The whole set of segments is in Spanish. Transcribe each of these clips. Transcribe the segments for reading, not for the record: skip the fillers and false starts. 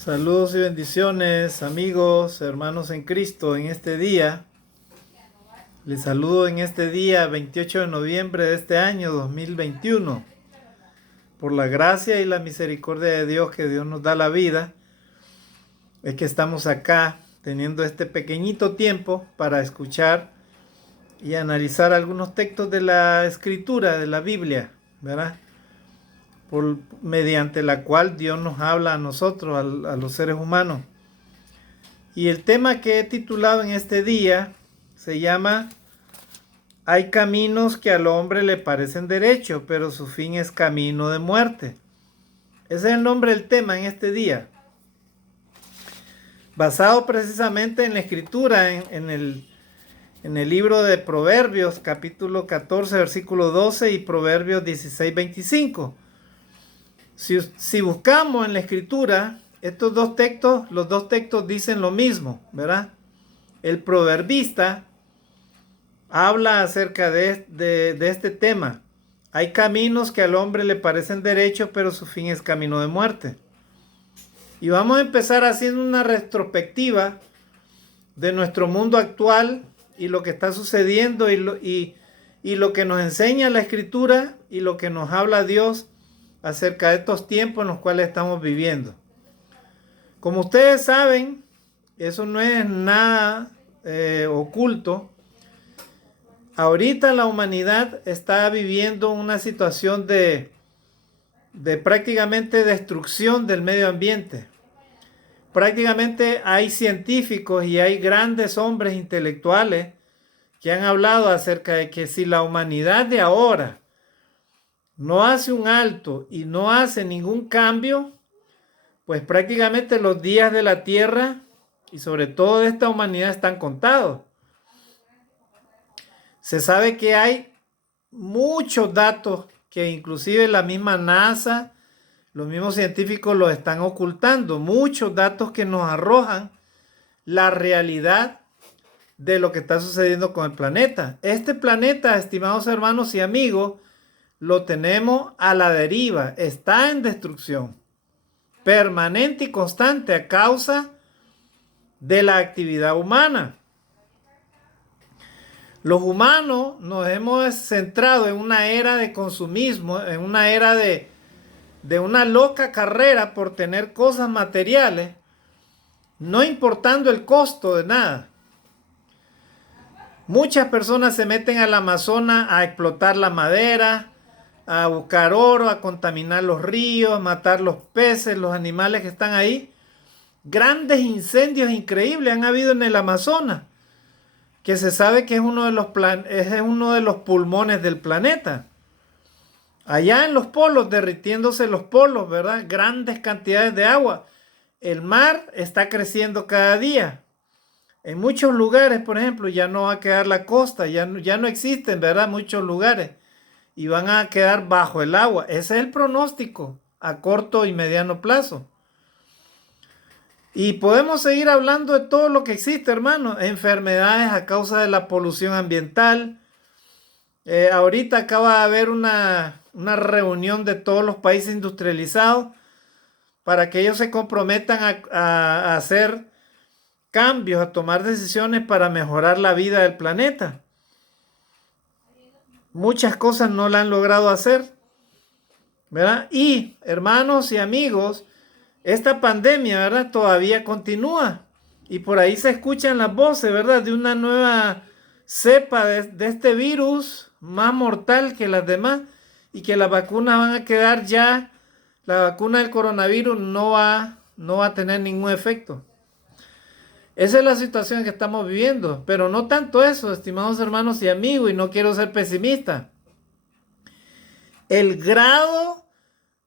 Saludos y bendiciones, amigos, hermanos en Cristo, en este día. Les saludo en este día 28 de noviembre de este año 2021. Por la gracia y la misericordia de Dios, que Dios nos da la vida, es que estamos acá teniendo este pequeñito tiempo para escuchar y analizar algunos textos de la Escritura, de la Biblia, ¿verdad? Mediante la cual Dios nos habla a nosotros, a los seres humanos. Y el tema que he titulado en este día se llama Hay caminos que al hombre le parecen derecho, pero su fin es camino de muerte. Ese es el nombre del tema en este día. Basado precisamente en la escritura, en el libro de Proverbios, capítulo 14, versículo 12 y Proverbios 16, 25. Si buscamos en la escritura, estos dos textos, los dos textos dicen lo mismo, ¿verdad? El proverbista habla acerca de este tema. Hay caminos que al hombre le parecen derechos, pero su fin es camino de muerte. Y vamos a empezar haciendo una retrospectiva de nuestro mundo actual y lo que está sucediendo y lo que nos enseña la Escritura y lo que nos habla Dios acerca de estos tiempos en los cuales estamos viviendo. Como ustedes saben, eso no es nada oculto. Ahorita la humanidad está viviendo una situación de prácticamente destrucción del medio ambiente. Prácticamente hay científicos y hay grandes hombres intelectuales que han hablado acerca de que si la humanidad de ahora no hace un alto y no hace ningún cambio, pues prácticamente los días de la Tierra y sobre todo de esta humanidad están contados. Se sabe que hay muchos datos que inclusive la misma NASA, los mismos científicos los están ocultando. Muchos datos que nos arrojan la realidad de lo que está sucediendo con el planeta. Este planeta, estimados hermanos y amigos, lo tenemos a la deriva. Está en destrucción permanente y constante a causa de la actividad humana. Los humanos nos hemos centrado en una era de consumismo, en una era de una loca carrera por tener cosas materiales, no importando el costo de nada. Muchas personas se meten al Amazonas a explotar la madera, a buscar oro, a contaminar los ríos, a matar los peces, los animales que están ahí. Grandes incendios increíbles han habido en el Amazonas, que se sabe que es uno de los pulmones del planeta. Allá en los polos, derritiéndose los polos, ¿verdad? Grandes cantidades de agua. El mar está creciendo cada día. En muchos lugares, por ejemplo, ya no va a quedar la costa, ya no existen, ¿verdad? Muchos lugares. Y van a quedar bajo el agua. Ese es el pronóstico a corto y mediano plazo. Y podemos seguir hablando de todo lo que existe, hermano. Enfermedades a causa de la polución ambiental. Ahorita acaba de haber una reunión de todos los países industrializados para que ellos se comprometan a hacer cambios, a tomar decisiones para mejorar la vida del planeta. Muchas cosas no la han logrado hacer, ¿verdad? Y, hermanos y amigos, esta pandemia, ¿verdad? Todavía continúa. Y por ahí se escuchan las voces, ¿verdad? De una nueva cepa de este virus más mortal que las demás. Y que las vacunas van a quedar ya, la vacuna del coronavirus no va a tener ningún efecto. Esa es la situación que estamos viviendo. Pero no tanto eso, estimados hermanos y amigos, y no quiero ser pesimista. El grado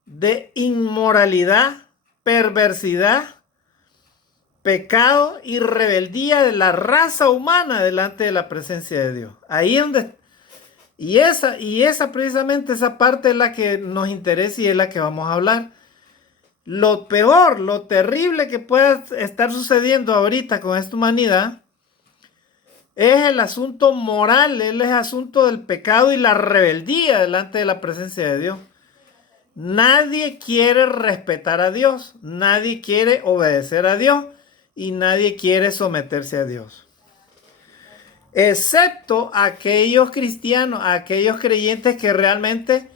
de inmoralidad, perversidad, pecado y rebeldía de la raza humana delante de la presencia de Dios. Ahí es donde... Y esa precisamente, esa parte es la que nos interesa y es la que vamos a hablar. Lo peor, lo terrible que pueda estar sucediendo ahorita con esta humanidad es el asunto moral, es el asunto del pecado y la rebeldía delante de la presencia de Dios. Nadie quiere respetar a Dios, nadie quiere obedecer a Dios y nadie quiere someterse a Dios. Excepto aquellos cristianos, aquellos creyentes que realmente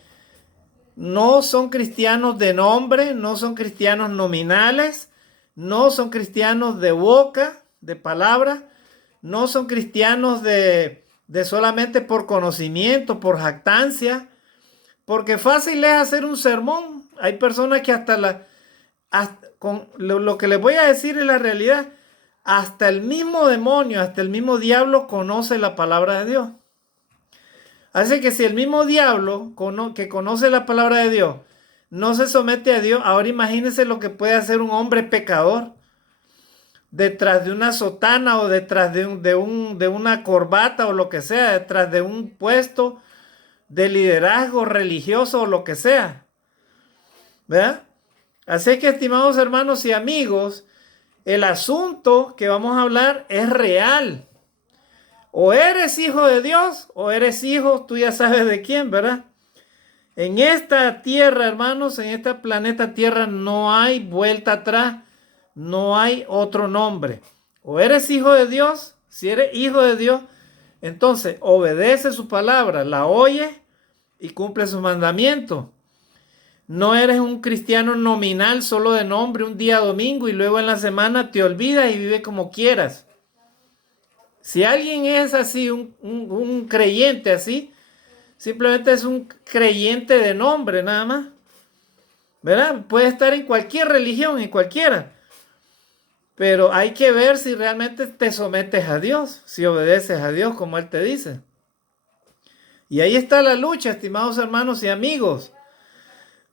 no son cristianos de nombre, no son cristianos nominales, no son cristianos de boca, de palabra, no son cristianos de solamente por conocimiento, por jactancia, porque fácil es hacer un sermón. Hay personas que con lo que les voy a decir es la realidad. Hasta el mismo demonio, hasta el mismo diablo conoce la palabra de Dios. Así que si el mismo diablo que conoce la palabra de Dios no se somete a Dios, ahora imagínense lo que puede hacer un hombre pecador detrás de una sotana o detrás de una corbata o lo que sea, detrás de un puesto de liderazgo religioso o lo que sea. ¿Verdad? Así que, estimados hermanos y amigos, el asunto que vamos a hablar es real. O eres hijo de Dios o eres hijo, tú ya sabes de quién, ¿verdad? En esta tierra, hermanos, en este planeta Tierra no hay vuelta atrás, no hay otro nombre. O eres hijo de Dios, si eres hijo de Dios, entonces obedece su palabra, la oye y cumple sus mandamientos. No eres un cristiano nominal, solo de nombre, un día domingo y luego en la semana te olvidas y vive como quieras. Si alguien es así, un creyente así, simplemente es un creyente de nombre nada más. ¿Verdad? Puede estar en cualquier religión, en cualquiera. Pero hay que ver si realmente te sometes a Dios, si obedeces a Dios como Él te dice. Y ahí está la lucha, estimados hermanos y amigos.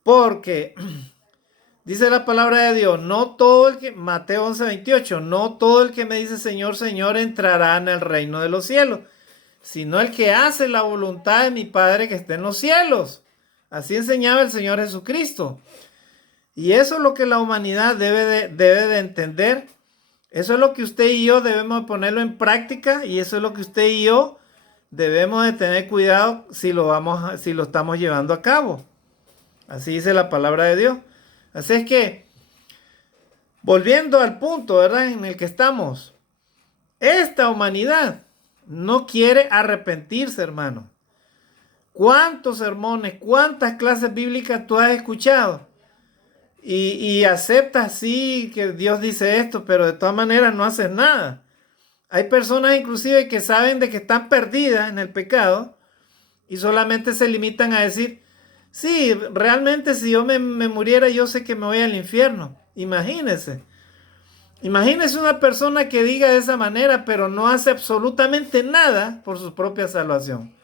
Porque dice la palabra de Dios, Mateo 11:28, no todo el que me dice Señor, Señor entrará en el reino de los cielos, sino el que hace la voluntad de mi Padre que está en los cielos. Así enseñaba el Señor Jesucristo. Y eso es lo que la humanidad debe de entender. Eso es lo que usted y yo debemos ponerlo en práctica y eso es lo que usted y yo debemos de tener cuidado si lo estamos llevando a cabo. Así dice la palabra de Dios. Así es que, volviendo al punto, ¿verdad?, en el que estamos, esta humanidad no quiere arrepentirse, hermano. ¿Cuántos sermones, cuántas clases bíblicas tú has escuchado? Y aceptas, sí, que Dios dice esto, pero de todas maneras no haces nada. Hay personas inclusive que saben de que están perdidas en el pecado y solamente se limitan a decir, sí, realmente si yo me muriera yo sé que me voy al infierno. Imagínense. Imagínense una persona que diga de esa manera, pero no hace absolutamente nada por su propia salvación.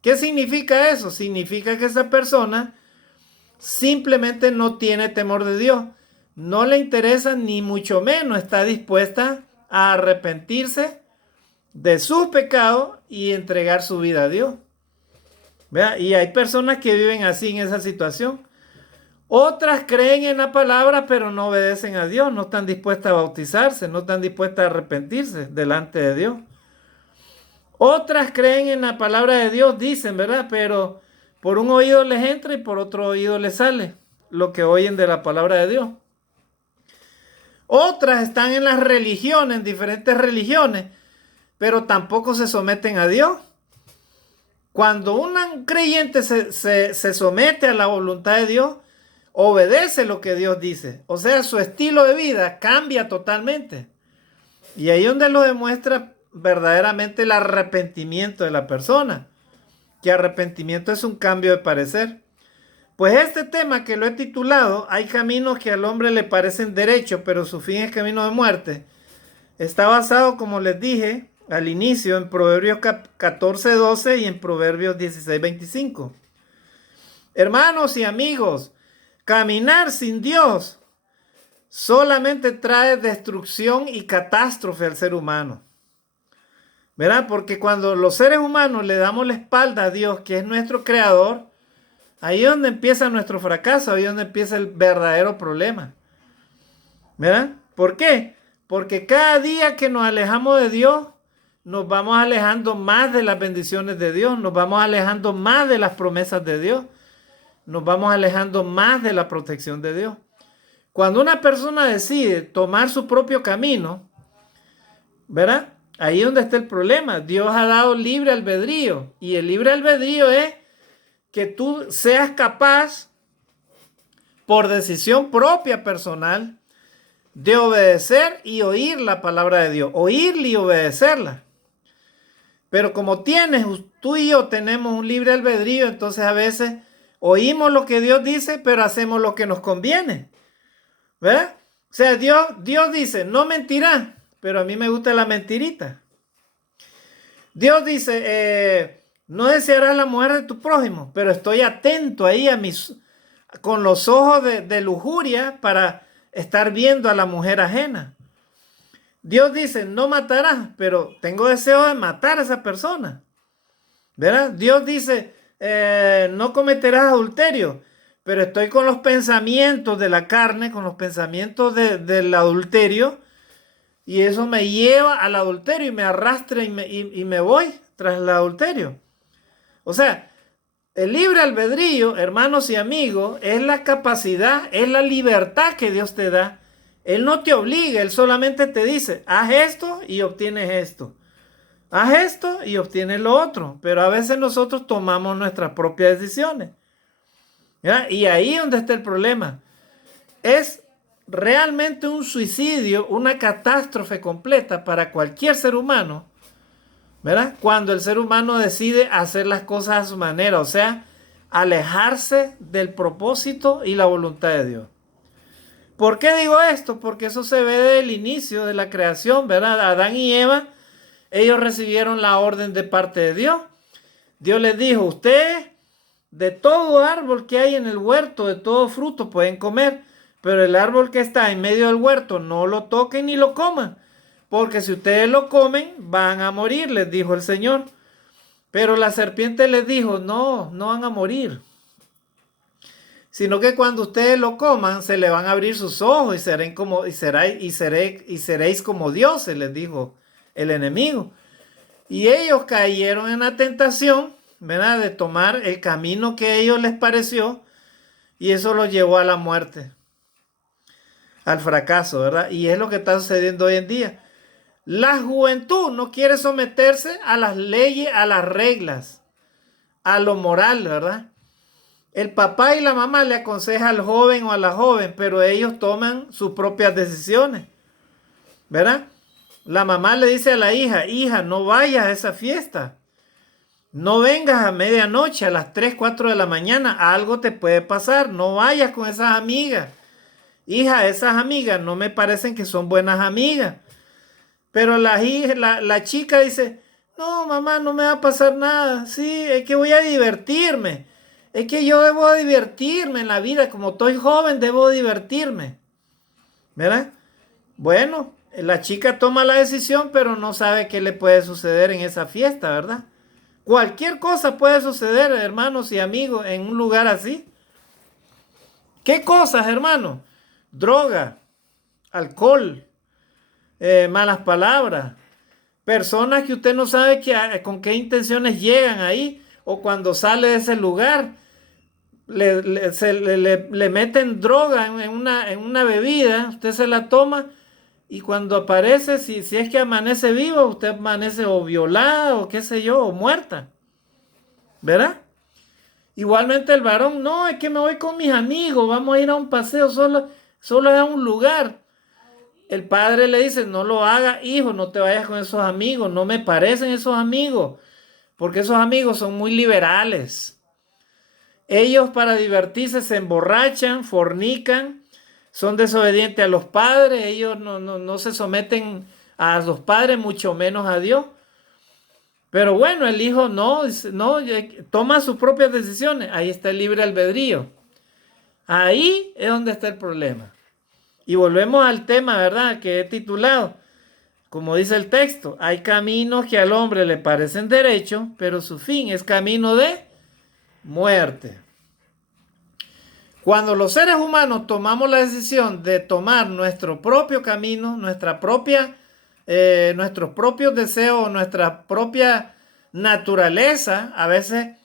¿Qué significa eso? Significa que esa persona simplemente no tiene temor de Dios. No le interesa ni mucho menos está dispuesta a arrepentirse de sus pecados y entregar su vida a Dios. ¿Vea? Y hay personas que viven así en esa situación. Otras creen en la palabra pero no obedecen a Dios, no están dispuestas a bautizarse, no están dispuestas a arrepentirse delante de Dios. Otras creen en la palabra de Dios, dicen, ¿verdad? Pero por un oído les entra y por otro oído les sale lo que oyen de la palabra de Dios. Otras están en las religiones, en diferentes religiones, pero tampoco se someten a Dios. Cuando un creyente se somete a la voluntad de Dios, obedece lo que Dios dice. O sea, su estilo de vida cambia totalmente. Y ahí es donde lo demuestra verdaderamente el arrepentimiento de la persona. Que arrepentimiento es un cambio de parecer. Pues este tema que lo he titulado, hay caminos que al hombre le parecen derechos, pero su fin es camino de muerte. Está basado, como les dije al inicio, en Proverbios 14:12 y en Proverbios 16:25. Hermanos y amigos, caminar sin Dios solamente trae destrucción y catástrofe al ser humano. ¿Verdad? Porque cuando los seres humanos le damos la espalda a Dios, que es nuestro creador, ahí es donde empieza nuestro fracaso, ahí es donde empieza el verdadero problema. ¿Verdad? ¿Por qué? Porque cada día que nos alejamos de Dios, nos vamos alejando más de las bendiciones de Dios, nos vamos alejando más de las promesas de Dios. nos vamos alejando más de la protección de Dios. Cuando una persona decide tomar su propio camino, ¿verdad? Ahí es donde está el problema. Dios ha dado libre albedrío, y el libre albedrío es que tú seas capaz, por decisión propia personal, de obedecer y oír la palabra de Dios, oírla y obedecerla. Pero como tú y yo tenemos un libre albedrío, entonces a veces oímos lo que Dios dice, pero hacemos lo que nos conviene, ¿verdad? O sea, Dios dice, no mentirás, pero a mí me gusta la mentirita. Dios dice, no desearás la mujer de tu prójimo, pero estoy atento ahí con los ojos de lujuria para estar viendo a la mujer ajena. Dios dice, no matarás, pero tengo deseo de matar a esa persona, ¿verdad? Dios dice, no cometerás adulterio, pero estoy con los pensamientos de la carne, con los pensamientos del adulterio, y eso me lleva al adulterio y me arrastra y me voy tras el adulterio. O sea, el libre albedrío, hermanos y amigos, es la capacidad, es la libertad que Dios te da. Él no te obliga, Él solamente te dice, haz esto y obtienes esto. Haz esto y obtienes lo otro. Pero a veces nosotros tomamos nuestras propias decisiones, ¿ya? Y ahí es donde está el problema. Es realmente un suicidio, una catástrofe completa para cualquier ser humano, ¿verdad? Cuando el ser humano decide hacer las cosas a su manera, o sea, alejarse del propósito y la voluntad de Dios. ¿Por qué digo esto? Porque eso se ve desde el inicio de la creación, ¿verdad? Adán y Eva, ellos recibieron la orden de parte de Dios. Dios les dijo, ustedes de todo árbol que hay en el huerto, de todo fruto pueden comer, pero el árbol que está en medio del huerto no lo toquen ni lo coman, porque si ustedes lo comen van a morir, les dijo el Señor. Pero la serpiente les dijo, no, no van a morir, sino que cuando ustedes lo coman se le van a abrir sus ojos y seréis como dioses, les dijo el enemigo. Y ellos cayeron en la tentación, ¿verdad?, de tomar el camino que a ellos les pareció, y eso los llevó a la muerte, al fracaso, ¿verdad? Y es lo que está sucediendo hoy en día. La juventud no quiere someterse a las leyes, a las reglas, a lo moral, ¿verdad? El papá y la mamá le aconsejan al joven o a la joven, pero ellos toman sus propias decisiones, ¿verdad? La mamá le dice a la hija, hija, no vayas a esa fiesta. No vengas a medianoche, a las 3, 4 de la mañana, algo te puede pasar. No vayas con esas amigas. Hija, esas amigas no me parecen que son buenas amigas. Pero la chica dice, no, mamá, no me va a pasar nada. Sí, es que voy a divertirme. Es que yo debo divertirme en la vida. Como estoy joven, debo divertirme, ¿verdad? Bueno, la chica toma la decisión, pero no sabe qué le puede suceder en esa fiesta, ¿verdad? Cualquier cosa puede suceder, hermanos y amigos, en un lugar así. ¿Qué cosas, hermanos? Droga, alcohol, malas palabras, personas que usted no sabe con qué intenciones llegan ahí, o cuando sale de ese lugar, le meten droga en una bebida, usted se la toma y cuando aparece, si es que amanece vivo, usted amanece o violada o qué sé yo, o muerta, ¿verdad? Igualmente el varón, no, es que me voy con mis amigos, vamos a ir a un paseo, solo a un lugar. El padre le dice, no lo haga, hijo, no te vayas con esos amigos, no me parecen esos amigos, porque esos amigos son muy liberales. Ellos para divertirse se emborrachan, fornican, son desobedientes a los padres, ellos no se someten a los padres, mucho menos a Dios. Pero bueno, el hijo no, toma sus propias decisiones. Ahí está el libre albedrío. Ahí es donde está el problema. Y volvemos al tema, ¿verdad?, que he titulado, como dice el texto, hay caminos que al hombre le parecen derechos, pero su fin es camino de muerte. Cuando los seres humanos tomamos la decisión de tomar nuestro propio camino, nuestros propios deseos, nuestra propia naturaleza, a veces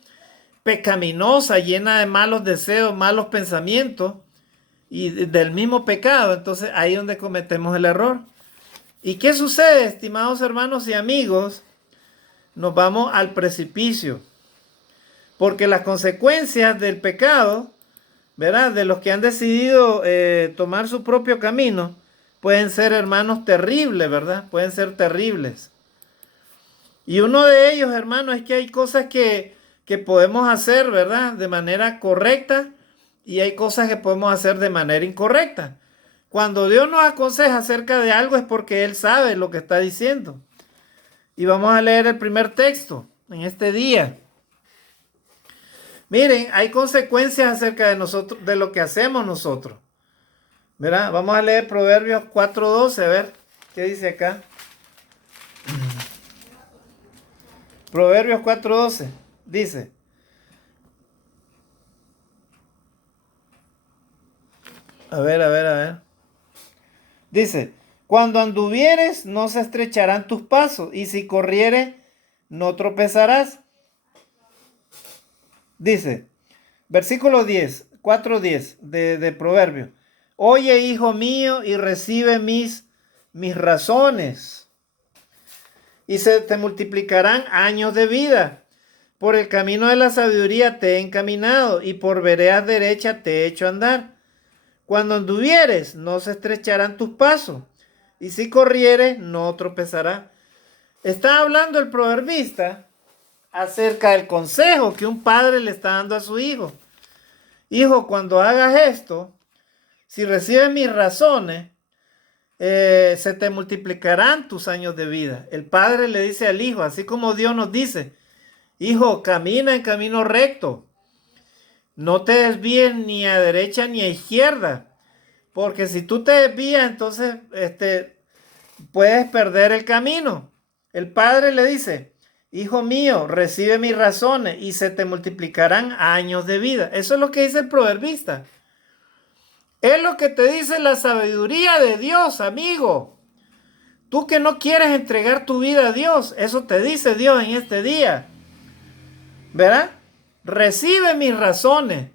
pecaminosa, llena de malos deseos, malos pensamientos y del mismo pecado. Entonces ahí es donde cometemos el error. ¿Y qué sucede, estimados hermanos y amigos? Nos vamos al precipicio. Porque las consecuencias del pecado, ¿verdad? De los que han decidido tomar su propio camino, pueden ser, hermanos, terribles, ¿verdad? Pueden ser terribles. Y uno de ellos, hermanos, es que hay cosas que podemos hacer, ¿verdad? De manera correcta y hay cosas que podemos hacer de manera incorrecta. Cuando Dios nos aconseja acerca de algo es porque Él sabe lo que está diciendo. Y vamos a leer el primer texto en este día. Miren, hay consecuencias acerca de nosotros, de lo que hacemos nosotros. ¿Verdad? Vamos a leer Proverbios 4:12, a ver qué dice acá. Proverbios 4:12 dice. A ver. Dice, cuando anduvieres no se estrecharán tus pasos, y si corrieres no tropezarás. Dice, versículo 10, 4:10 de Proverbios. Oye, hijo mío, y recibe mis razones, y se te multiplicarán años de vida. Por el camino de la sabiduría te he encaminado, y por veredas derechas te he hecho andar. Cuando anduvieres, no se estrecharán tus pasos, y si corrieres, no tropezarás. Está hablando el proverbista acerca del consejo que un padre le está dando a su hijo. Hijo, cuando hagas esto, si recibes mis razones, se te multiplicarán tus años de vida. El padre le dice al hijo, así como Dios nos dice, hijo, camina en camino recto. No te desvíes ni a derecha ni a izquierda, porque si tú te desvías, entonces puedes perder el camino. El padre le dice, hijo mío, recibe mis razones y se te multiplicarán años de vida. Eso es lo que dice el proverbista. Es lo que te dice la sabiduría de Dios, amigo. Tú que no quieres entregar tu vida a Dios, eso te dice Dios en este día. ¿Verdad? Recibe mis razones.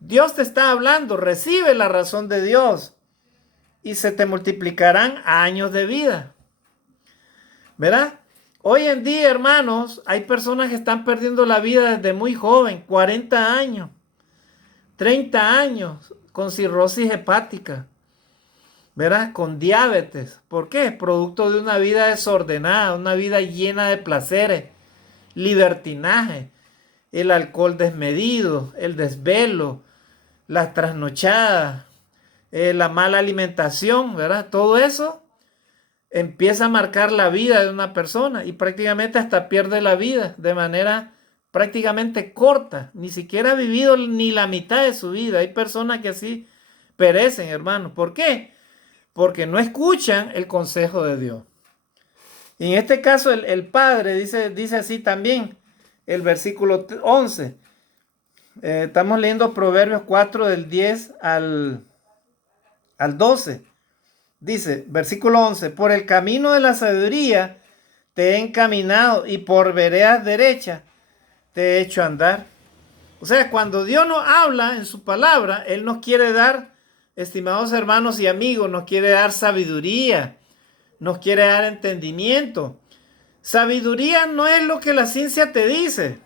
Dios te está hablando, recibe la razón de Dios y se te multiplicarán años de vida. ¿Verdad? Hoy en día, hermanos, hay personas que están perdiendo la vida desde muy joven, 40 años, 30 años, con cirrosis hepática, ¿verdad? Con diabetes. ¿Por qué? Producto de una vida desordenada, una vida llena de placeres, libertinaje, el alcohol desmedido, el desvelo, las trasnochadas, la mala alimentación, ¿verdad? Todo eso empieza a marcar la vida de una persona y prácticamente hasta pierde la vida de manera prácticamente corta. Ni siquiera ha vivido ni la mitad de su vida. Hay personas que así perecen, hermanos. ¿Por qué? Porque no escuchan el consejo de Dios. Y en este caso el padre dice así también, el versículo 11. Estamos leyendo Proverbios 4 del 10 al 12. Dice, versículo 11, por el camino de la sabiduría te he encaminado y por veredas derechas te he hecho andar. O sea, cuando Dios nos habla en su palabra, Él nos quiere dar, estimados hermanos y amigos, nos quiere dar sabiduría, nos quiere dar entendimiento. Sabiduría no es lo que la ciencia te dice.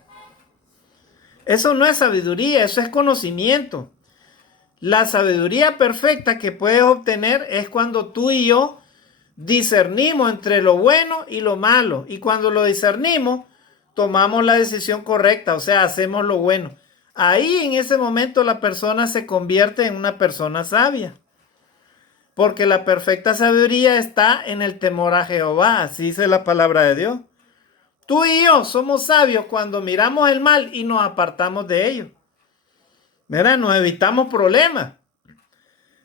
Eso no es sabiduría, eso es conocimiento. La sabiduría perfecta que puedes obtener es cuando tú y yo discernimos entre lo bueno y lo malo. Y cuando lo discernimos, tomamos la decisión correcta, o sea, hacemos lo bueno. Ahí en ese momento la persona se convierte en una persona sabia. Porque la perfecta sabiduría está en el temor a Jehová, así dice la palabra de Dios. Tú y yo somos sabios cuando miramos el mal y nos apartamos de ello. Mira, nos evitamos problemas.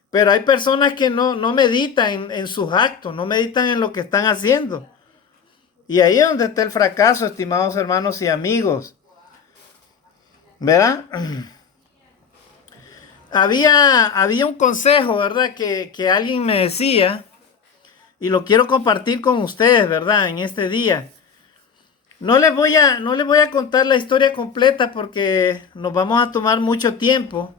Pero hay personas que no meditan en sus actos, no meditan en lo que están haciendo. Y ahí es donde está el fracaso, estimados hermanos y amigos. ¿Verdad? Había un consejo, ¿verdad? Que alguien me decía, y lo quiero compartir con ustedes, ¿verdad? En este día. No les voy a contar la historia completa porque nos vamos a tomar mucho tiempo,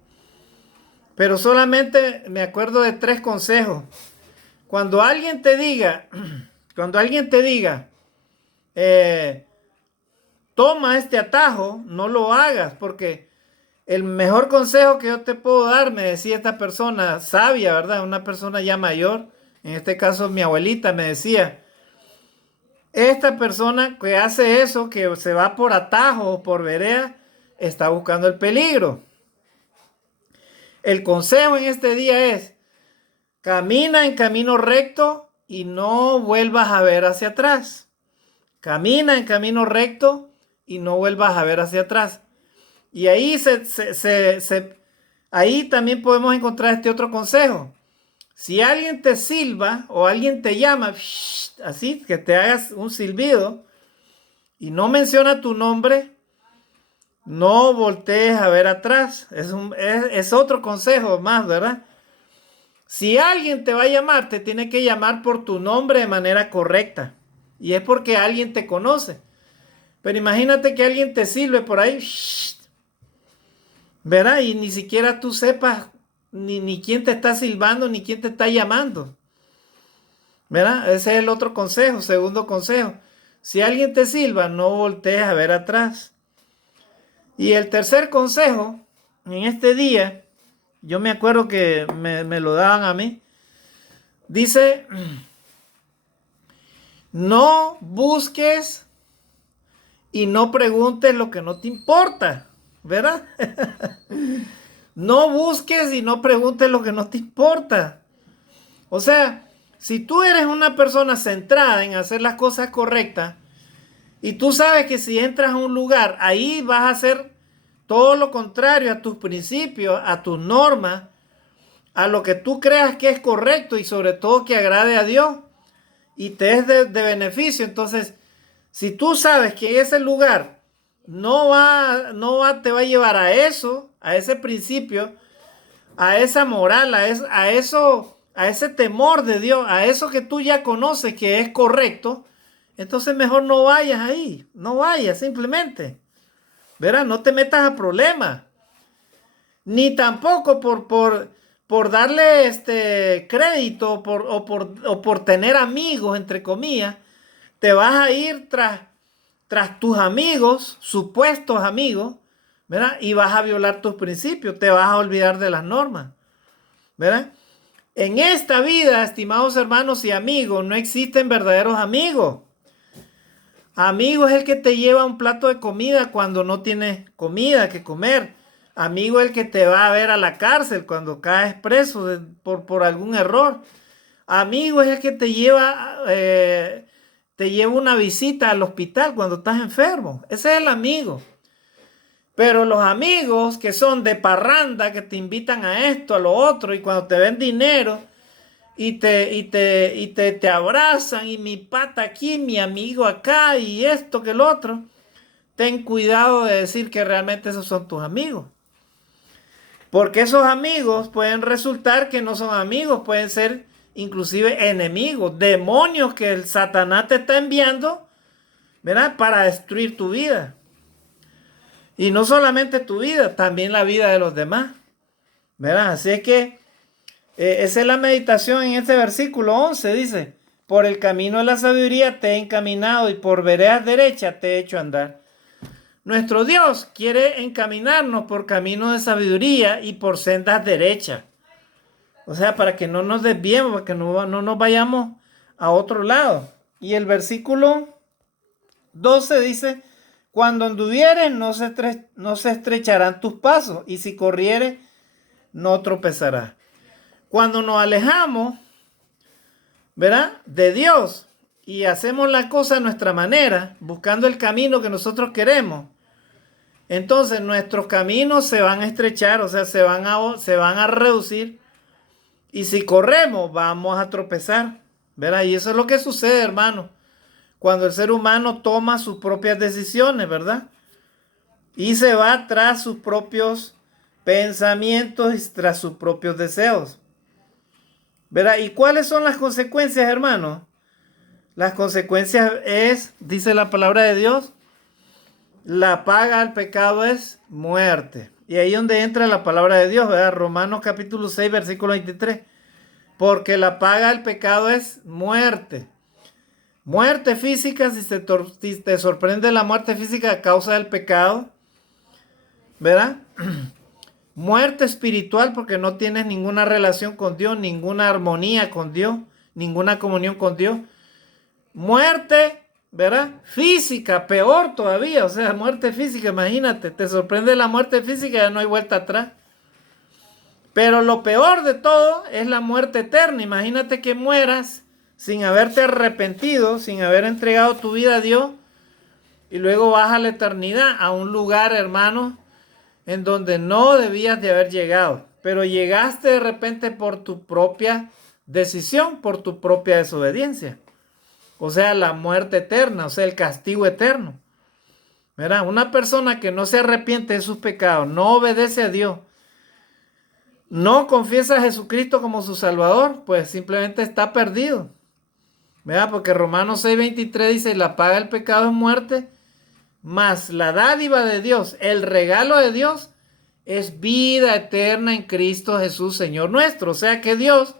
pero solamente me acuerdo de 3 consejos. Cuando alguien te diga, cuando alguien te diga, eh, toma este atajo, no lo hagas, porque el mejor consejo que yo te puedo dar, me decía esta persona sabia, ¿verdad? Una persona ya mayor, en este caso mi abuelita, me decía, esta persona que hace eso, que se va por atajo o por vereda, está buscando el peligro. El consejo en este día es, camina en camino recto y no vuelvas a ver hacia atrás. Camina en camino recto y no vuelvas a ver hacia atrás. Y ahí, ahí también podemos encontrar este otro consejo. Si alguien te silba o alguien te llama, así, que te hagas un silbido y no menciona tu nombre, no voltees a ver atrás. Es otro consejo más, ¿verdad? Si alguien te va a llamar, te tiene que llamar por tu nombre de manera correcta. Y es porque alguien te conoce. Pero imagínate que alguien te silbe por ahí, ¿verdad? Y ni siquiera tú sepas ni quién te está silbando, ni quién te está llamando. ¿Verdad? Ese es el otro consejo, segundo consejo. Si alguien te silba, no voltees a ver atrás. Y el tercer consejo, en este día, yo me acuerdo que me lo daban a mí, dice, no busques y no preguntes lo que no te importa, ¿verdad? No busques y no preguntes lo que no te importa. O sea, si tú eres una persona centrada en hacer las cosas correctas y tú sabes que si entras a un lugar, ahí vas a hacer todo lo contrario a tus principios, a tus normas, a lo que tú creas que es correcto y sobre todo que agrade a Dios y te es de beneficio. Entonces, si tú sabes que ese lugar te va a llevar a eso, a ese principio, a esa moral, a eso, a ese temor de Dios, a eso que tú ya conoces que es correcto, entonces mejor no vayas ahí, no vayas simplemente. Verás, no te metas a problemas, ni tampoco por darle este crédito o por tener amigos, entre comillas, te vas a ir tras tus amigos, supuestos amigos, ¿verdad? Y vas a violar tus principios, te vas a olvidar de las normas, ¿verdad? En esta vida, estimados hermanos y amigos, no existen verdaderos amigos. Amigo es el que te lleva un plato de comida cuando no tienes comida que comer. Amigo es el que te va a ver a la cárcel cuando caes preso por algún error. Amigo es el que te lleva una visita al hospital cuando estás enfermo. Ese es el amigo. Pero los amigos que son de parranda, que te invitan a esto, a lo otro, y cuando te ven dinero te abrazan, y mi pata aquí, mi amigo acá, y esto que el otro, ten cuidado de decir que realmente esos son tus amigos. Porque esos amigos pueden resultar que no son amigos, pueden ser inclusive enemigos, demonios que el Satanás te está enviando, ¿verdad? Para destruir tu vida. Y no solamente tu vida, también la vida de los demás, ¿verdad? Así es que esa es la meditación en este versículo 11, dice, por el camino de la sabiduría te he encaminado y por veredas derechas te he hecho andar. Nuestro Dios quiere encaminarnos por caminos de sabiduría y por sendas derechas. O sea, para que no nos desviemos, para que no nos vayamos a otro lado. Y el versículo 12 dice, cuando anduvieres no se estrecharán tus pasos, y si corrieres no tropezarás. Cuando nos alejamos, ¿verdad?, de Dios y hacemos la cosa a nuestra manera, buscando el camino que nosotros queremos, entonces nuestros caminos se van a estrechar, o sea, se van a reducir, y si corremos vamos a tropezar, ¿verdad? Y eso es lo que sucede, hermano, cuando el ser humano toma sus propias decisiones, ¿verdad? Y se va tras sus propios pensamientos y tras sus propios deseos, ¿verdad? ¿Y cuáles son las consecuencias, hermano? Las consecuencias es, dice la palabra de Dios, la paga al pecado es muerte. Y ahí es donde entra la palabra de Dios, ¿verdad? Romanos capítulo 6, versículo 23. Porque la paga del pecado es muerte. Muerte física, si te sorprende la muerte física a causa del pecado, ¿verdad? Muerte espiritual porque no tienes ninguna relación con Dios, ninguna armonía con Dios, ninguna comunión con Dios. Muerte, ¿verdad? Física, peor todavía, o sea, muerte física, imagínate, te sorprende la muerte física, ya no hay vuelta atrás. Pero lo peor de todo es la muerte eterna. Imagínate que mueras sin haberte arrepentido, sin haber entregado tu vida a Dios, y luego vas a la eternidad, a un lugar, hermano, en donde no debías de haber llegado, pero llegaste de repente por tu propia decisión, por tu propia desobediencia. O sea, la muerte eterna, o sea, el castigo eterno. ¿Verdad? Una persona que no se arrepiente de sus pecados, no obedece a Dios, no confiesa a Jesucristo como su Salvador, pues simplemente está perdido. ¿Verdad? Porque Romanos 6:23 dice, la paga del pecado es muerte, mas la dádiva de Dios, el regalo de Dios, es vida eterna en Cristo Jesús, Señor nuestro. O sea que Dios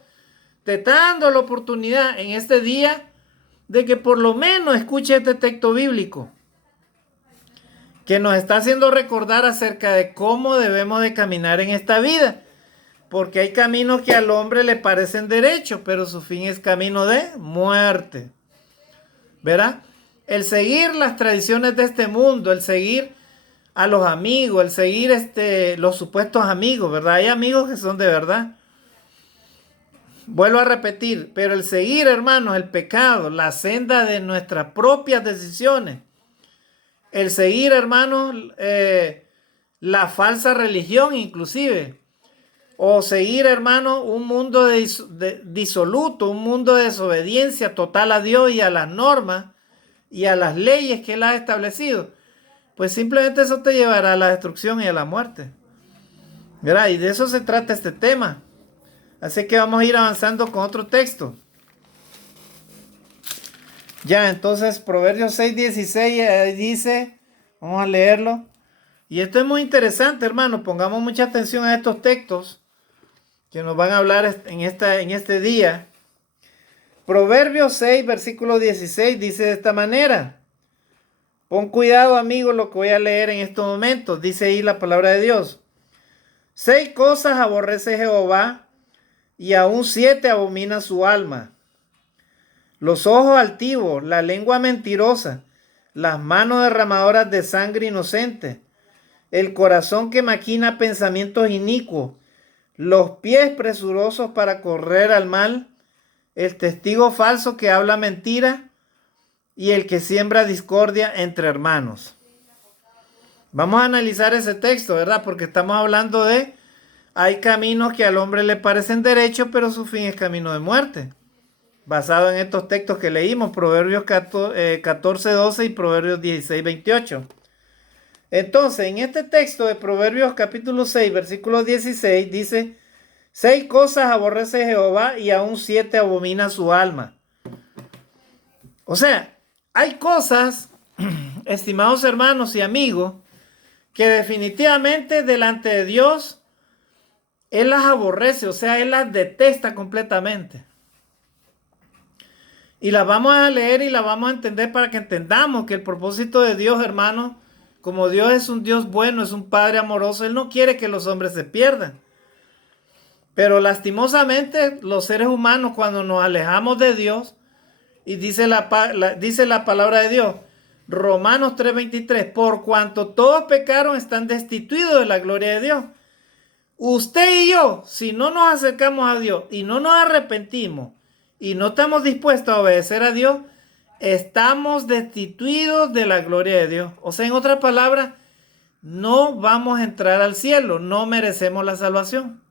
te está dando la oportunidad en este día de que por lo menos escuche este texto bíblico, que nos está haciendo recordar acerca de cómo debemos de caminar en esta vida. Porque hay caminos que al hombre le parecen derechos, pero su fin es camino de muerte. ¿Verdad? El seguir las tradiciones de este mundo, el seguir a los amigos, el seguir los supuestos amigos, ¿verdad? Hay amigos que son de verdad. Vuelvo a repetir, pero el seguir, hermanos, el pecado, la senda de nuestras propias decisiones, el seguir, hermanos, la falsa religión inclusive, o seguir, hermano, un mundo disoluto, un mundo de desobediencia total a Dios y a las normas y a las leyes que Él ha establecido, pues simplemente eso te llevará a la destrucción y a la muerte. ¿Verdad? Y de eso se trata este tema. Así que vamos a ir avanzando con otro texto. Ya, entonces Proverbios 6:16 dice, vamos a leerlo. Y esto es muy interesante, hermano. Pongamos mucha atención a estos textos que nos van a hablar en este día. Proverbios 6, versículo 16 dice de esta manera. Pon cuidado, amigo, lo que voy a leer en estos momentos. Dice ahí la palabra de Dios. 6 cosas aborrece Jehová, y aún 7 abomina su alma: los ojos altivos, la lengua mentirosa, las manos derramadoras de sangre inocente, el corazón que maquina pensamientos inicuos, los pies presurosos para correr al mal, el testigo falso que habla mentira y el que siembra discordia entre hermanos. Vamos a analizar ese texto, ¿verdad? Porque estamos hablando de, hay caminos que al hombre le parecen derechos, pero su fin es camino de muerte. Basado en estos textos que leímos, Proverbios 14:12 y Proverbios 16:28. Entonces, en este texto de Proverbios capítulo 6, versículo 16, dice, 6 cosas aborrece Jehová y aún 7 abomina su alma. O sea, hay cosas, estimados hermanos y amigos, que definitivamente delante de Dios, Él las aborrece, o sea, Él las detesta completamente. Y las vamos a leer y las vamos a entender para que entendamos que el propósito de Dios, hermanos, como Dios es un Dios bueno, es un Padre amoroso, Él no quiere que los hombres se pierdan. Pero lastimosamente los seres humanos, cuando nos alejamos de Dios, y dice la palabra de Dios, Romanos 3:23, por cuanto todos pecaron están destituidos de la gloria de Dios. Usted y yo, si no nos acercamos a Dios y no nos arrepentimos y no estamos dispuestos a obedecer a Dios, estamos destituidos de la gloria de Dios. O sea, en otras palabras, no vamos a entrar al cielo, no merecemos la salvación.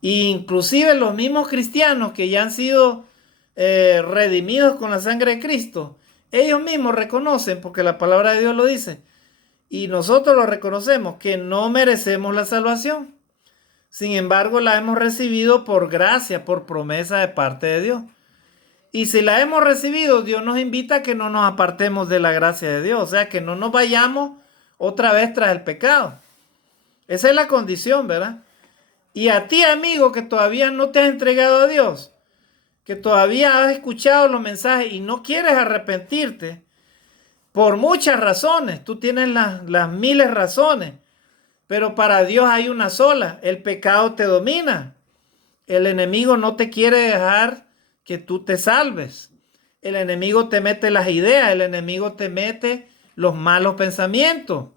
Inclusive los mismos cristianos que ya han sido redimidos con la sangre de Cristo, ellos mismos reconocen, porque la palabra de Dios lo dice, y nosotros lo reconocemos, que no merecemos la salvación. Sin embargo, la hemos recibido por gracia, por promesa de parte de Dios. Y si la hemos recibido, Dios nos invita a que no nos apartemos de la gracia de Dios, o sea, que no nos vayamos otra vez tras el pecado. Esa es la condición, ¿verdad? Y a ti, amigo, que todavía no te has entregado a Dios, que todavía has escuchado los mensajes y no quieres arrepentirte, por muchas razones, tú tienes las miles razones, pero para Dios hay una sola: el pecado te domina. El enemigo no te quiere dejar que tú te salves. El enemigo te mete las ideas, el enemigo te mete los malos pensamientos,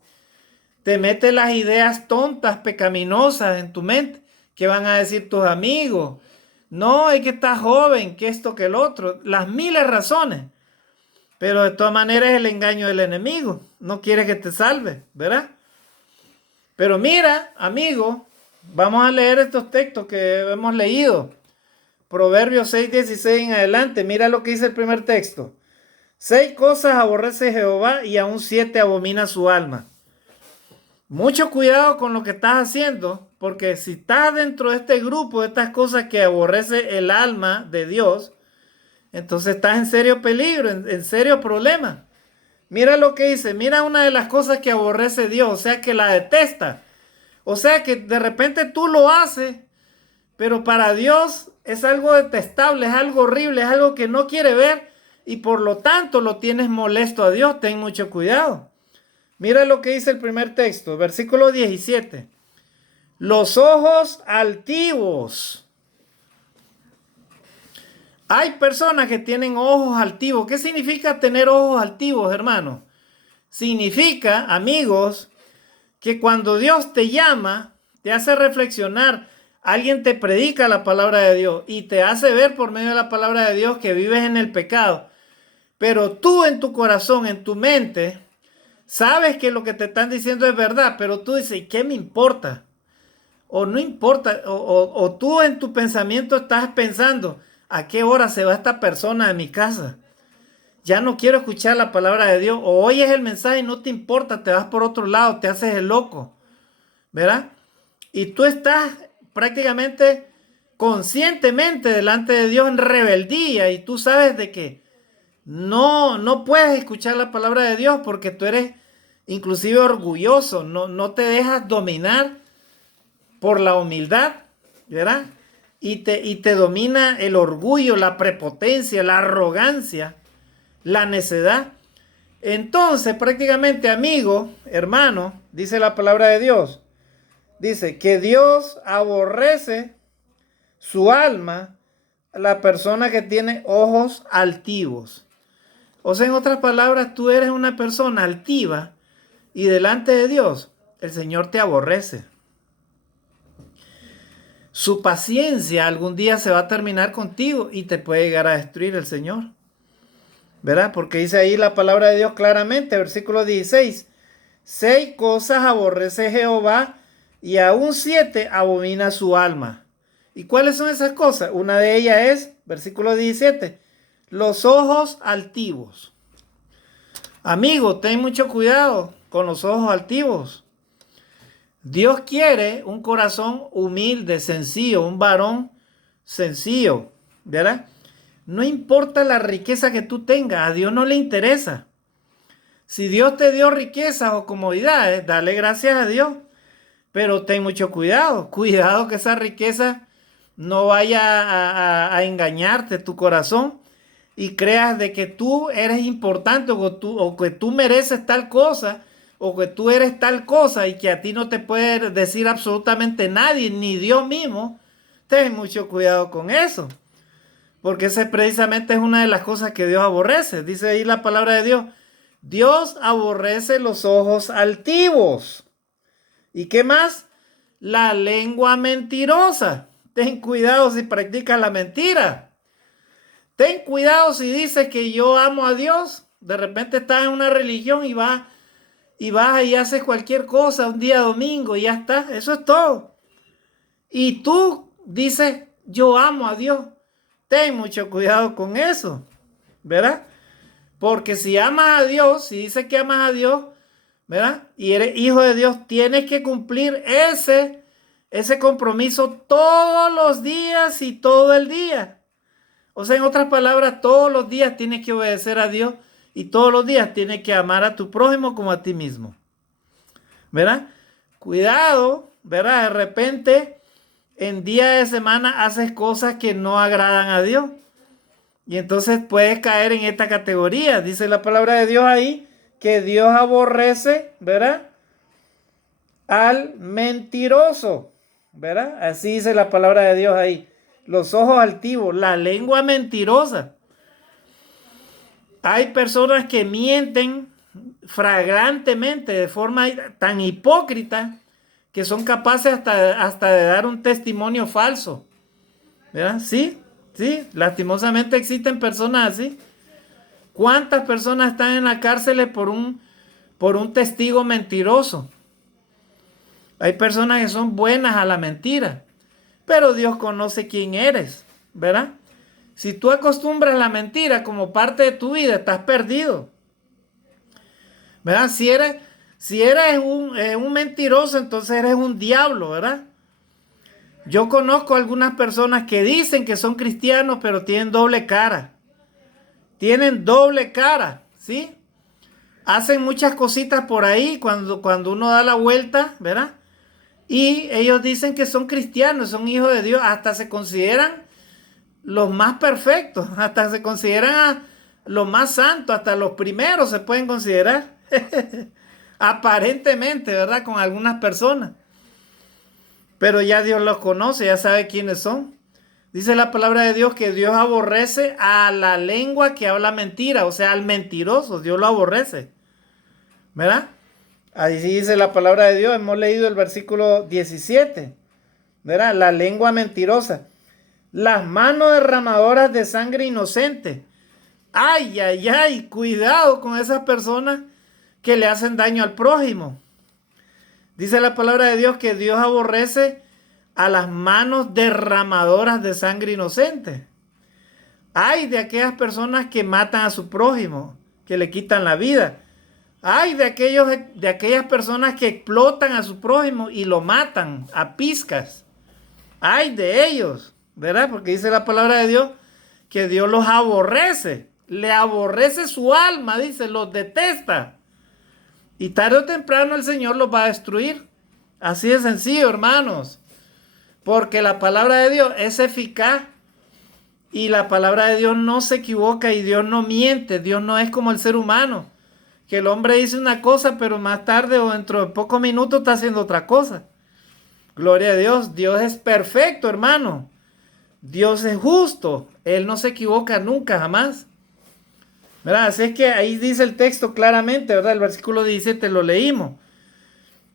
te mete las ideas tontas, pecaminosas en tu mente. ¿Qué van a decir tus amigos? No, es que estás joven, que esto, que el otro. Las miles razones. Pero de todas maneras es el engaño del enemigo. No quiere que te salves, ¿verdad? Pero mira, amigo, vamos a leer estos textos que hemos leído. Proverbios 6:16 en adelante. Mira lo que dice el primer texto. 6 cosas aborrece Jehová y aún 7 abomina su alma. Mucho cuidado con lo que estás haciendo, porque si estás dentro de este grupo de estas cosas que aborrece el alma de Dios, entonces estás en serio peligro, en serio problema. Mira lo que dice, mira una de las cosas que aborrece Dios, o sea que la detesta. O sea que de repente tú lo haces, pero para Dios es algo detestable, es algo horrible, es algo que no quiere ver y por lo tanto lo tienes molesto a Dios. Ten mucho cuidado. Mira lo que dice el primer texto, versículo 17. Los ojos altivos. Hay personas que tienen ojos altivos. ¿Qué significa tener ojos altivos, hermano? Significa, amigos, que cuando Dios te llama, te hace reflexionar, alguien te predica la palabra de Dios y te hace ver por medio de la palabra de Dios que vives en el pecado. Pero tú en tu corazón, en tu mente, sabes que lo que te están diciendo es verdad, pero tú dices, ¿qué me importa? O no importa, o tú en tu pensamiento estás pensando, ¿a qué hora se va esta persona de mi casa? Ya no quiero escuchar la palabra de Dios. O oyes el mensaje y no te importa, te vas por otro lado, te haces el loco, ¿verdad? Y tú estás prácticamente conscientemente delante de Dios en rebeldía y tú sabes de que no puedes escuchar la palabra de Dios porque tú eres inclusive orgulloso, no te dejas dominar por la humildad, ¿verdad? Y te domina el orgullo, la prepotencia, la arrogancia, la necedad. Entonces, prácticamente, amigo, hermano, dice la palabra de Dios, dice que Dios aborrece su alma a la persona que tiene ojos altivos. O sea, en otras palabras, tú eres una persona altiva y delante de Dios, el Señor te aborrece. Su paciencia algún día se va a terminar contigo y te puede llegar a destruir el Señor. ¿Verdad? Porque dice ahí la palabra de Dios claramente, versículo 16. 6 cosas aborrece Jehová y aún 7 abomina su alma. ¿Y cuáles son esas cosas? Una de ellas es, versículo 17, los ojos altivos. Amigo, ten mucho cuidado con los ojos altivos. Dios quiere un corazón humilde, sencillo, un varón sencillo, ¿verdad? No importa la riqueza que tú tengas, a Dios no le interesa. Si Dios te dio riquezas o comodidades, dale gracias a Dios. Pero ten mucho cuidado, cuidado que esa riqueza no vaya a engañarte tu corazón y creas de que tú eres importante o que tú mereces tal cosa o que tú eres tal cosa y que a ti no te puede decir absolutamente nadie, ni Dios mismo. Ten mucho cuidado con eso, porque esa precisamente es una de las cosas que Dios aborrece. Dice ahí la palabra de Dios, Dios aborrece los ojos altivos. ¿Y qué más? La lengua mentirosa. Ten cuidado si practicas la mentira. Ten cuidado si dices que yo amo a Dios. De repente estás en una religión y vas y haces cualquier cosa un día domingo y ya está. Eso es todo. Y tú dices, yo amo a Dios. Ten mucho cuidado con eso, ¿verdad? Porque si amas a Dios, si dices que amas a Dios, ¿verdad? Y eres hijo de Dios, tienes que cumplir ese compromiso todos los días y todo el día. O sea, en otras palabras, todos los días tienes que obedecer a Dios y todos los días tienes que amar a tu prójimo como a ti mismo. ¿Verdad? Cuidado, ¿verdad? De repente, en día de semana haces cosas que no agradan a Dios. Y entonces puedes caer en esta categoría. Dice la palabra de Dios ahí que Dios aborrece, ¿verdad? Al mentiroso, ¿verdad? Así dice la palabra de Dios ahí. Los ojos altivos, la lengua mentirosa. Hay personas que mienten flagrantemente, de forma tan hipócrita, que son capaces hasta de dar un testimonio falso. ¿Verdad? Sí, sí, lastimosamente existen personas así. ¿Cuántas personas están en la cárcel por un testigo mentiroso? Hay personas que son buenas a la mentira, pero Dios conoce quién eres, ¿verdad? Si tú acostumbras la mentira como parte de tu vida, estás perdido, ¿verdad? Si eres un mentiroso, entonces eres un diablo, ¿verdad? Yo conozco algunas personas que dicen que son cristianos, pero tienen doble cara. Tienen doble cara, ¿sí? Hacen muchas cositas por ahí cuando uno da la vuelta, ¿verdad? Y ellos dicen que son cristianos, son hijos de Dios, hasta se consideran los más perfectos, hasta se consideran los más santos, hasta los primeros se pueden considerar, aparentemente, ¿verdad? Con algunas personas. Pero ya Dios los conoce, ya sabe quiénes son. Dice la palabra de Dios que Dios aborrece a la lengua que habla mentira, o sea, al mentiroso, Dios lo aborrece, ¿verdad? Ahí dice la palabra de Dios, hemos leído el versículo 17, ¿verdad? La lengua mentirosa. Las manos derramadoras de sangre inocente. Ay, ay, ay, cuidado con esas personas que le hacen daño al prójimo. Dice la palabra de Dios que Dios aborrece a las manos derramadoras de sangre inocente. Ay de aquellas personas que matan a su prójimo, que le quitan la vida. Ay de aquellas personas que explotan a su prójimo y lo matan a pizcas. Ay de ellos, ¿verdad? Porque dice la palabra de Dios que Dios los aborrece. Le aborrece su alma, dice, los detesta. Y tarde o temprano el Señor los va a destruir. Así de sencillo, hermanos. Porque la palabra de Dios es eficaz. Y la palabra de Dios no se equivoca y Dios no miente. Dios no es como el ser humano. Que el hombre dice una cosa, pero más tarde o dentro de pocos minutos está haciendo otra cosa. Gloria a Dios. Dios es perfecto, hermano. Dios es justo. Él no se equivoca nunca, jamás. ¿Verdad? Así es que ahí dice el texto claramente, ¿verdad? El versículo 17 lo leímos.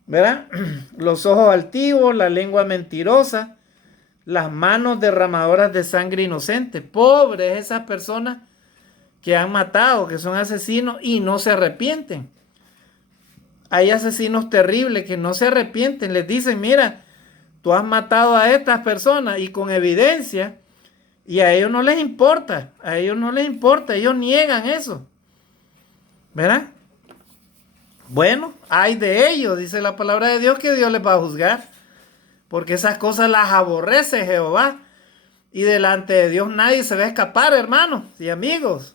¿Verdad? Los ojos altivos, la lengua mentirosa, las manos derramadoras de sangre inocente. Pobres esas personas que han matado, que son asesinos y no se arrepienten. Hay asesinos terribles que no se arrepienten. Les dicen, mira, tú has matado a estas personas y con evidencia, y a ellos no les importa, ellos niegan eso. ¿Verdad? Bueno, hay de ellos, dice la palabra de Dios, que Dios les va a juzgar. Porque esas cosas las aborrece Jehová. Y delante de Dios nadie se va a escapar, hermanos y amigos.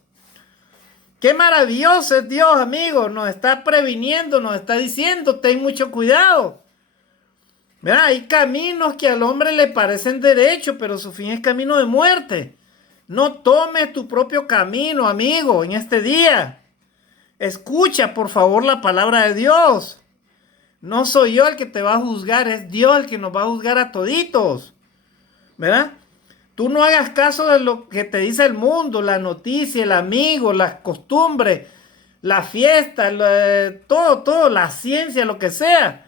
Qué maravilloso es Dios, amigos. Nos está previniendo, nos está diciendo, ten mucho cuidado. Mira, hay caminos que al hombre le parecen derechos, pero su fin es camino de muerte. No tomes tu propio camino, amigo, en este día. Escucha, por favor, la palabra de Dios. No soy yo el que te va a juzgar, es Dios el que nos va a juzgar a toditos. ¿Verdad? Tú no hagas caso de lo que te dice el mundo, la noticia, el amigo, las costumbres, la fiesta, todo, la ciencia, lo que sea.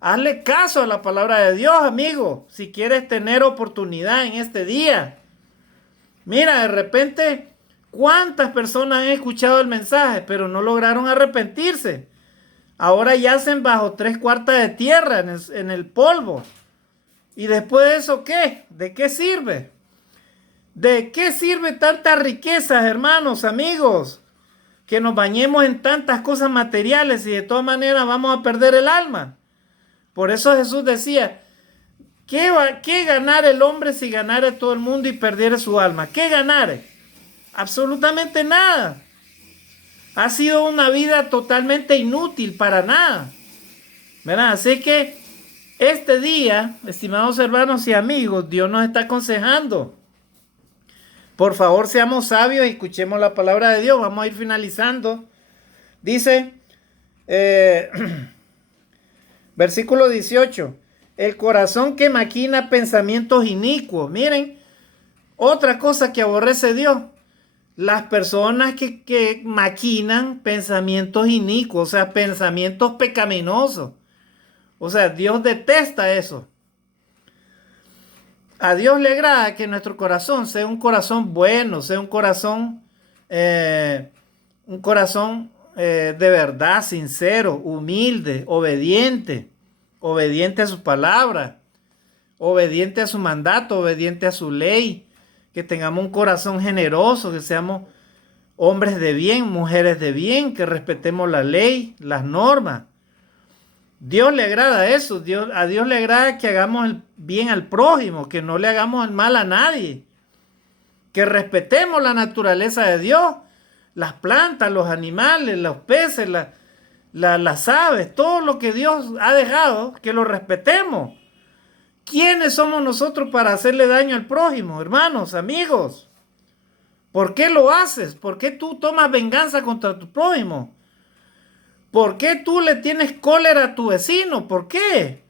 Hazle caso a la palabra de Dios, amigo, si quieres tener oportunidad en este día. Mira, de repente, ¿cuántas personas han escuchado el mensaje, pero no lograron arrepentirse? Ahora yacen bajo 3/4 de tierra en el polvo. ¿Y después de eso qué? ¿De qué sirve? ¿De qué sirve tantas riquezas, hermanos, amigos? Que nos bañemos en tantas cosas materiales y de todas maneras vamos a perder el alma. Por eso Jesús decía, ¿Qué ganar el hombre si ganara todo el mundo y perdiera su alma? ¿Qué ganar? Absolutamente nada. Ha sido una vida totalmente inútil para nada. ¿Verdad? Así que este día, estimados hermanos y amigos, Dios nos está aconsejando. Por favor, seamos sabios y escuchemos la palabra de Dios. Vamos a ir finalizando. Dice, versículo 18, el corazón que maquina pensamientos inicuos. Miren, otra cosa que aborrece Dios. Las personas que maquinan pensamientos inicuos, o sea, pensamientos pecaminosos. O sea, Dios detesta eso. A Dios le agrada que nuestro corazón sea un corazón bueno, sea un corazón de verdad, sincero, humilde, obediente a su palabra, obediente a su mandato, obediente a su ley, que tengamos un corazón generoso, que seamos hombres de bien, mujeres de bien, que respetemos la ley, las normas. Dios le agrada eso, a Dios le agrada que hagamos el bien al prójimo, que no le hagamos el mal a nadie, que respetemos la naturaleza de Dios, las plantas, los animales, los peces, las aves, todo lo que Dios ha dejado, que lo respetemos. ¿Quiénes somos nosotros para hacerle daño al prójimo, hermanos, amigos? ¿Por qué lo haces? ¿Por qué tú tomas venganza contra tu prójimo? ¿Por qué tú le tienes cólera a tu vecino? ¿Por qué?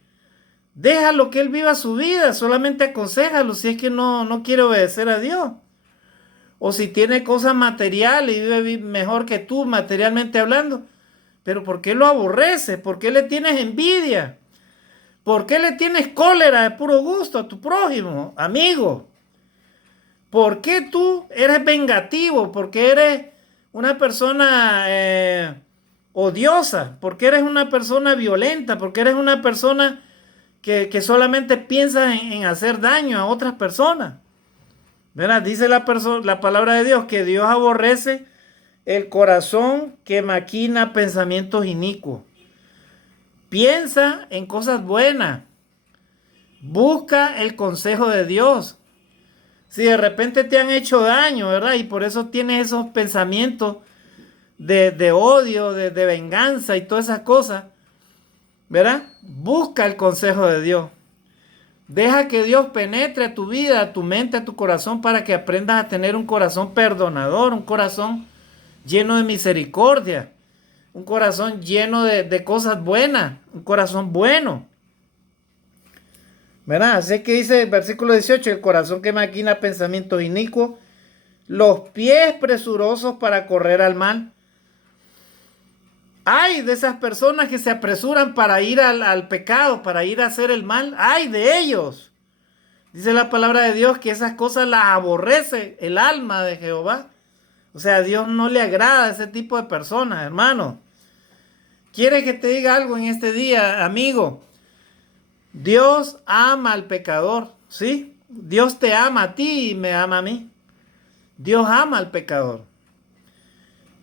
Déjalo que él viva su vida, solamente aconséjalo si es que no quiere obedecer a Dios. O si tiene cosas materiales y vive mejor que tú, materialmente hablando. Pero ¿por qué lo aborreces? ¿Por qué le tienes envidia? ¿Por qué le tienes cólera de puro gusto a tu prójimo, amigo? ¿Por qué tú eres vengativo? ¿Por qué eres una persona odiosa? ¿Por qué eres una persona violenta? ¿Por qué eres una persona que solamente piensa en hacer daño a otras personas? ¿Verdad? Dice la palabra de Dios que Dios aborrece el corazón que maquina pensamientos inicuos. Piensa en cosas buenas. Busca el consejo de Dios. Si de repente te han hecho daño, ¿verdad? Y por eso tienes esos pensamientos de odio, de venganza y todas esas cosas, ¿verdad? Busca el consejo de Dios. Deja que Dios penetre a tu vida, a tu mente, a tu corazón, para que aprendas a tener un corazón perdonador, un corazón lleno de misericordia, un corazón lleno de cosas buenas, un corazón bueno. ¿Verdad? Así que dice el versículo 18, el corazón que maquina pensamientos inicuos, los pies presurosos para correr al mal. Ay de esas personas que se apresuran para ir al pecado, para ir a hacer el mal. Ay de ellos. Dice la palabra de Dios que esas cosas las aborrece el alma de Jehová. O sea, a Dios no le agrada ese tipo de personas, hermano. ¿Quiere que te diga algo en este día, amigo? Dios ama al pecador, ¿sí? Dios te ama a ti y me ama a mí. Dios ama al pecador,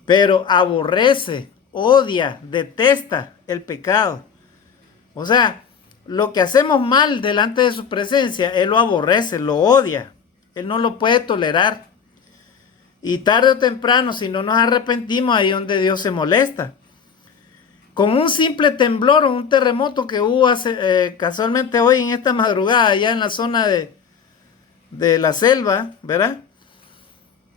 pero aborrece, odia, detesta el pecado. O sea, lo que hacemos mal delante de su presencia, Él lo aborrece, lo odia. Él no lo puede tolerar. Y tarde o temprano, si no nos arrepentimos, ahí es donde Dios se molesta. Con un simple temblor o un terremoto que hubo casualmente hoy en esta madrugada, allá en la zona de la selva, ¿verdad?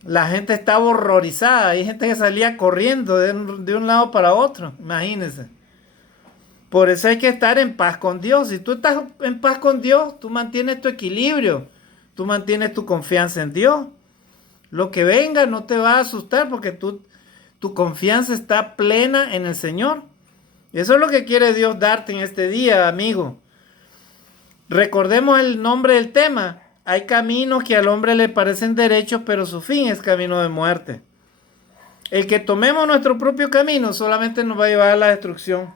La gente estaba horrorizada. Hay gente que salía corriendo de un lado para otro, imagínense. Por eso hay que estar en paz con Dios. Si tú estás en paz con Dios, tú mantienes tu equilibrio, tú mantienes tu confianza en Dios. Lo que venga no te va a asustar porque tu confianza está plena en el Señor. Eso es lo que quiere Dios darte en este día, amigo. Recordemos el nombre del tema. Hay caminos que al hombre le parecen derechos, pero su fin es camino de muerte. El que tomemos nuestro propio camino solamente nos va a llevar a la destrucción.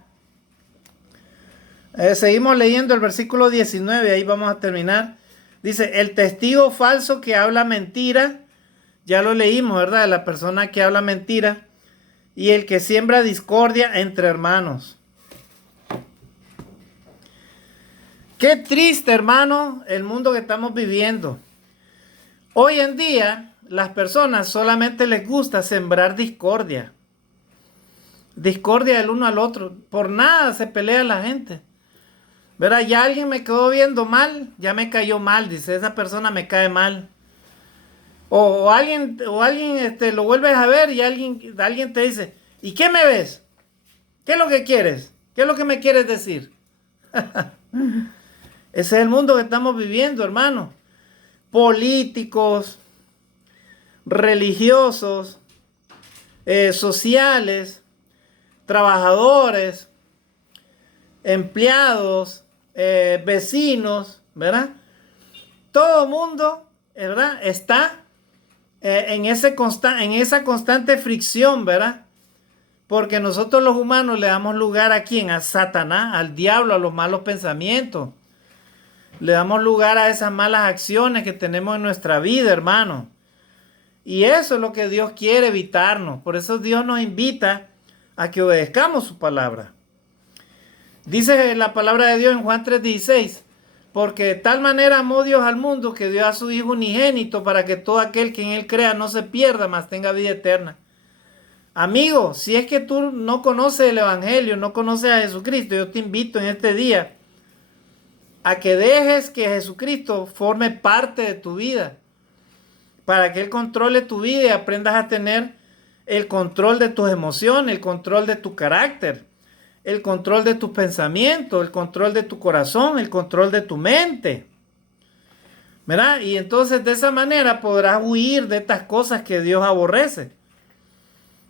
Seguimos leyendo el versículo 19, ahí vamos a terminar. Dice, el testigo falso que habla mentira, ya lo leímos, ¿verdad? La persona que habla mentira. Y el que siembra discordia entre hermanos. Qué triste, hermano, el mundo que estamos viviendo. Hoy en día, las personas solamente les gusta sembrar discordia. Discordia del uno al otro. Por nada se pelea la gente. ¿Verdad? Ya alguien me quedó viendo mal, ya me cayó mal, dice, esa persona me cae mal. O alguien lo vuelves a ver y alguien te dice, ¿y qué me ves? ¿Qué es lo que quieres? ¿Qué es lo que me quieres decir? Ese es el mundo que estamos viviendo, hermano. Políticos, religiosos, sociales, trabajadores, empleados, vecinos, ¿verdad? Todo el mundo, ¿verdad? Está en esa constante fricción, ¿verdad? Porque nosotros los humanos le damos lugar ¿a quién? A Satanás, al diablo, a los malos pensamientos. Le damos lugar a esas malas acciones que tenemos en nuestra vida, hermano. Y eso es lo que Dios quiere evitarnos. Por eso Dios nos invita a que obedezcamos su palabra. Dice la palabra de Dios en Juan 3:16, porque de tal manera amó Dios al mundo que dio a su Hijo unigénito para que todo aquel que en él crea no se pierda, mas tenga vida eterna. Amigo, si es que tú no conoces el Evangelio, no conoces a Jesucristo, yo te invito en este día a que dejes que Jesucristo forme parte de tu vida, para que Él controle tu vida y aprendas a tener el control de tus emociones, el control de tu carácter, el control de tus pensamientos, el control de tu corazón, el control de tu mente. ¿Verdad? Y entonces de esa manera podrás huir de estas cosas que Dios aborrece.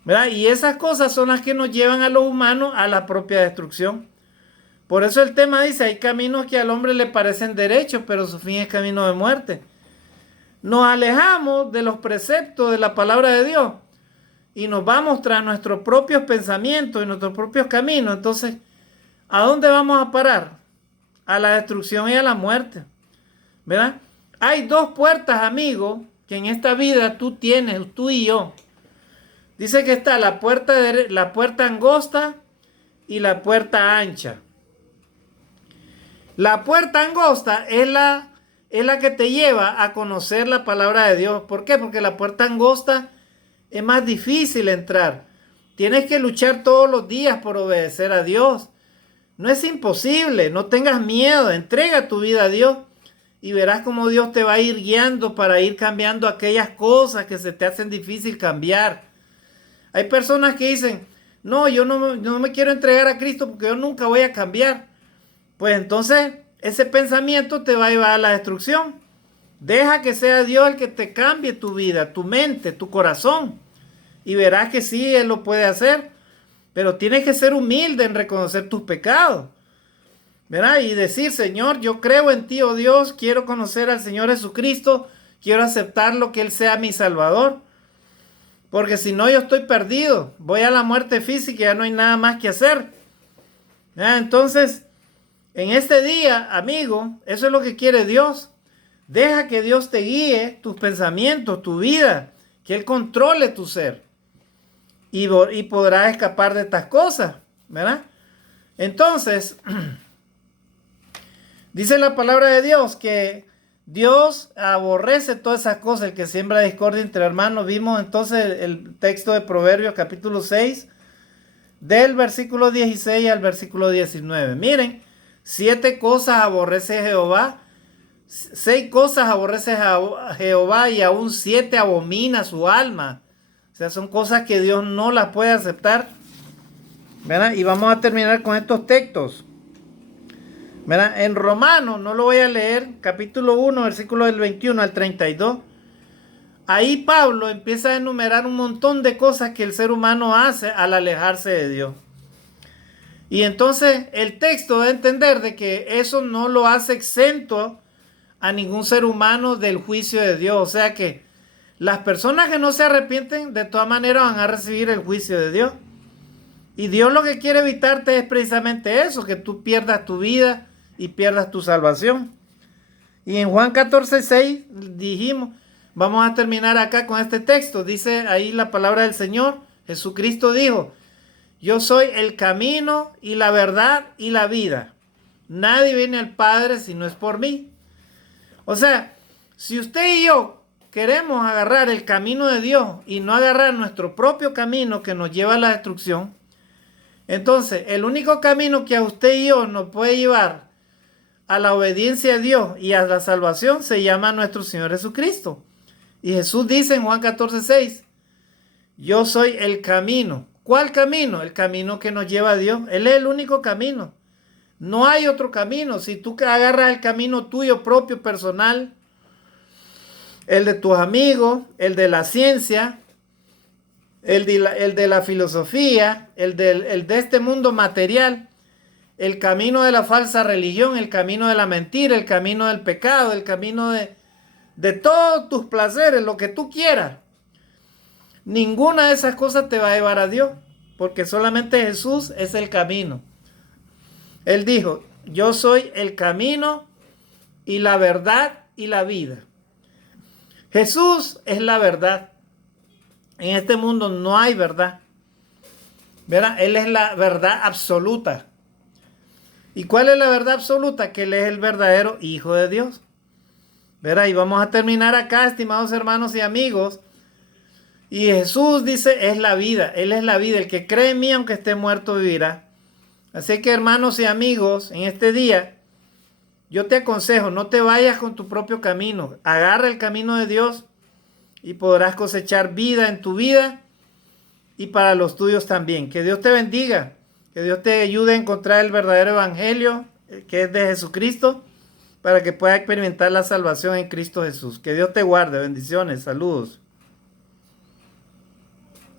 ¿Verdad? Y esas cosas son las que nos llevan a los humanos a la propia destrucción. Por eso el tema dice, hay caminos que al hombre le parecen derechos, pero su fin es camino de muerte. Nos alejamos de los preceptos de la palabra de Dios y nos vamos tras nuestros propios pensamientos y nuestros propios caminos. Entonces, ¿a dónde vamos a parar? A la destrucción y a la muerte. ¿Verdad? Hay dos puertas, amigos, que en esta vida tú tienes, tú y yo. Dice que está la puerta angosta y la puerta ancha. La puerta angosta es la que te lleva a conocer la palabra de Dios. ¿Por qué? Porque la puerta angosta es más difícil entrar. Tienes que luchar todos los días por obedecer a Dios. No es imposible, no tengas miedo, entrega tu vida a Dios y verás cómo Dios te va a ir guiando para ir cambiando aquellas cosas que se te hacen difícil cambiar. Hay personas que dicen, no, yo no me quiero entregar a Cristo porque yo nunca voy a cambiar. Pues entonces ese pensamiento te va a llevar a la destrucción. Deja que sea Dios el que te cambie tu vida, tu mente, tu corazón. Y verás que sí, Él lo puede hacer. Pero tienes que ser humilde en reconocer tus pecados. ¿Verdad? Y decir, Señor, yo creo en ti, oh Dios. Quiero conocer al Señor Jesucristo. Quiero aceptarlo, que Él sea mi Salvador. Porque si no, yo estoy perdido. Voy a la muerte física y ya no hay nada más que hacer. ¿Verdad? Entonces, en este día, amigo, eso es lo que quiere Dios. Deja que Dios te guíe tus pensamientos, tu vida, que Él controle tu ser y podrás escapar de estas cosas, ¿verdad? Entonces, dice la palabra de Dios que Dios aborrece todas esas cosas, el que siembra discordia entre hermanos. Vimos entonces el texto de Proverbios capítulo 6, del versículo 16 al versículo 19. Miren, 7 cosas aborrece Jehová. 6 cosas aborrece a Jehová y aún 7 abomina su alma. O sea, son cosas que Dios no las puede aceptar. ¿Verdad? Y vamos a terminar con estos textos. ¿Verdad? En Romanos, no lo voy a leer, capítulo 1, versículo del 21 al 32. Ahí Pablo empieza a enumerar un montón de cosas que el ser humano hace al alejarse de Dios. Y entonces el texto da a entender de que eso no lo hace exento a ningún ser humano del juicio de Dios. O sea que las personas que no se arrepienten de todas maneras van a recibir el juicio de Dios. Y Dios lo que quiere evitarte es precisamente eso, que tú pierdas tu vida y pierdas tu salvación. Y en Juan 14:6 dijimos, vamos a terminar acá con este texto. Dice ahí la palabra del Señor. Jesucristo dijo, yo soy el camino y la verdad y la vida. Nadie viene al Padre si no es por mí. O sea, si usted y yo queremos agarrar el camino de Dios y no agarrar nuestro propio camino que nos lleva a la destrucción, entonces el único camino que a usted y yo nos puede llevar a la obediencia a Dios y a la salvación se llama nuestro Señor Jesucristo. Y Jesús dice en Juan 14:6, yo soy el camino. ¿Cuál camino? El camino que nos lleva a Dios. Él es el único camino. No hay otro camino. Si tú agarras el camino tuyo propio, personal, el de tus amigos, el de la ciencia, el de la filosofía, el de este mundo material, el camino de la falsa religión, el camino de la mentira, el camino del pecado, el camino de todos tus placeres, lo que tú quieras. Ninguna de esas cosas te va a llevar a Dios, porque solamente Jesús es el camino. Él dijo, yo soy el camino y la verdad y la vida. Jesús es la verdad. En este mundo no hay verdad. ¿Verdad? Él es la verdad absoluta. ¿Y cuál es la verdad absoluta? Que Él es el verdadero Hijo de Dios. ¿Verdad? Y vamos a terminar acá, estimados hermanos y amigos. Y Jesús dice, es la vida. Él es la vida. El que cree en mí, aunque esté muerto, vivirá. Así que, hermanos y amigos, en este día, yo te aconsejo, no te vayas con tu propio camino. Agarra el camino de Dios y podrás cosechar vida en tu vida y para los tuyos también. Que Dios te bendiga. Que Dios te ayude a encontrar el verdadero evangelio, que es de Jesucristo, para que puedas experimentar la salvación en Cristo Jesús. Que Dios te guarde. Bendiciones. Saludos.